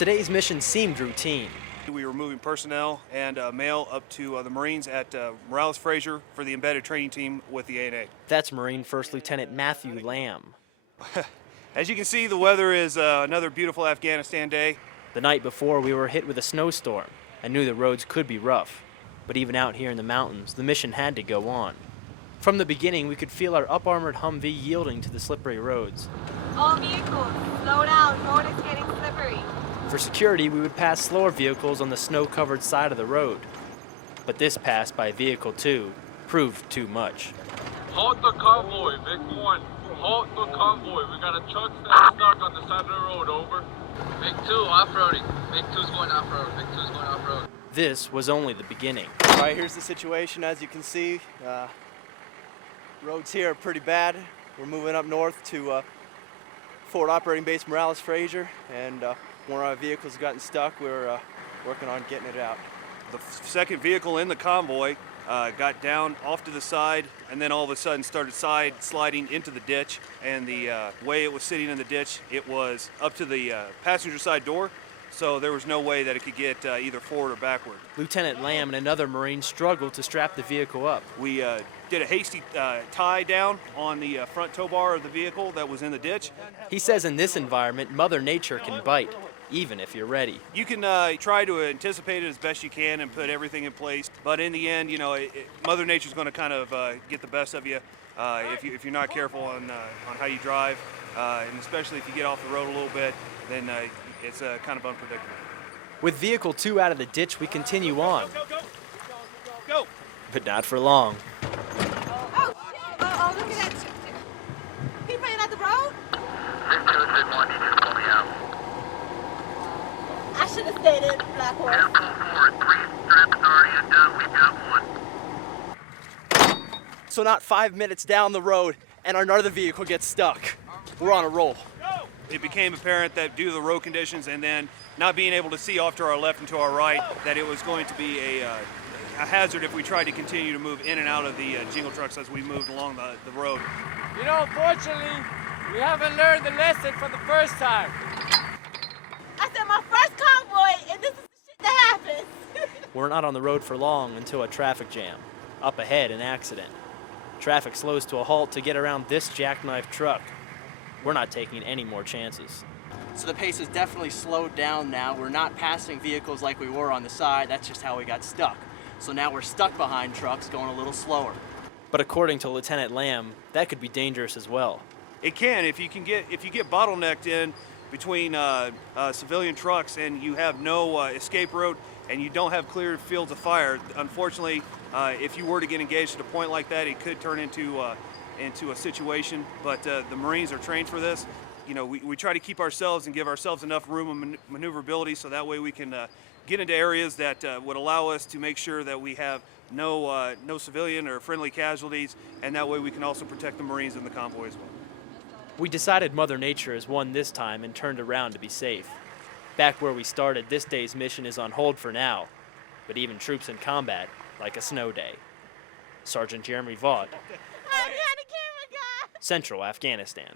Today's mission seemed routine. We were moving personnel and mail up to the Marines at Morales Fraser for the embedded training team with the A&A. That's Marine First Lieutenant Matthew Lamb. As you can see, the weather is another beautiful Afghanistan day. The night before, we were hit with a snowstorm and knew the roads could be rough. But even out here in the mountains, the mission had to go on. From the beginning, we could feel our up-armored Humvee yielding to the slippery roads. All vehicles, slow down, road is getting slippery. For security, we would pass slower vehicles on the snow-covered side of the road. But this pass by Vehicle 2 proved too much. Halt the convoy, Vic 1. Halt the convoy. We got a truck that's stuck on the side of the road, over. Vic 2, off-roading. Vic 2's going off-road. Vic 2's going off-road. This was only the beginning. All right, here's the situation. As you can see, roads here are pretty bad. We're moving up north to Forward Operating Base Morales Fraser, and one of our vehicles has gotten stuck. We're working on getting it out. The second vehicle in the convoy got down off to the side, and then all of a sudden started sliding into the ditch. And the way it was sitting in the ditch, it was up to the passenger side door, so there was no way that it could get either forward or backward. Lieutenant Lamb and another Marine struggled to strap the vehicle up. We did a hasty tie down on the front tow bar of the vehicle that was in the ditch. He says in this environment, Mother Nature can bite, even if you're ready. You can try to anticipate it as best you can and put everything in place, but in the end, you know, Mother Nature's going to kind of get the best of you if you're not careful on how you drive, and especially if you get off the road a little bit, then it's kind of unpredictable. With Vehicle 2 out of the ditch, we continue on. Go! But not for long. Oh, look at that. He ran out the road? Vic 2, Vic 1, you need to pull me out. I should have stayed in Black Horse. Vehicle 4, 3 straps already undone. We got one. So not 5 minutes down the road, and another vehicle gets stuck. We're on a roll. It became apparent that due to the road conditions and then not being able to see off to our left and to our right, that it was going to be a hazard if we tried to continue to move in and out of the jingle trucks as we moved along the road. You know, unfortunately, we haven't learned the lesson for the first time. I said my first convoy, and this is the shit that happens. We're not on the road for long until a traffic jam. Up ahead, an accident. Traffic slows to a halt to get around this jackknife truck. We're not taking any more chances. So the pace has definitely slowed down now. We're not passing vehicles like we were on the side. That's just how we got stuck. So now we're stuck behind trucks going a little slower. But according to Lieutenant Lamb, that could be dangerous as well. It can if you get bottlenecked in between civilian trucks and you have no escape road and you don't have clear fields of fire. Unfortunately, if you were to get engaged at a point like that, it could turn into a situation, but the Marines are trained for this. You know, we try to keep ourselves and give ourselves enough room and maneuverability so that way we can get into areas that would allow us to make sure that we have no civilian or friendly casualties, and that way we can also protect the Marines and the convoy as well. We decided Mother Nature has won this time and turned around to be safe. Back where we started, this day's mission is on hold for now, but even troops in combat, like a snow day. Sergeant Jeremy Vaught, Central Afghanistan.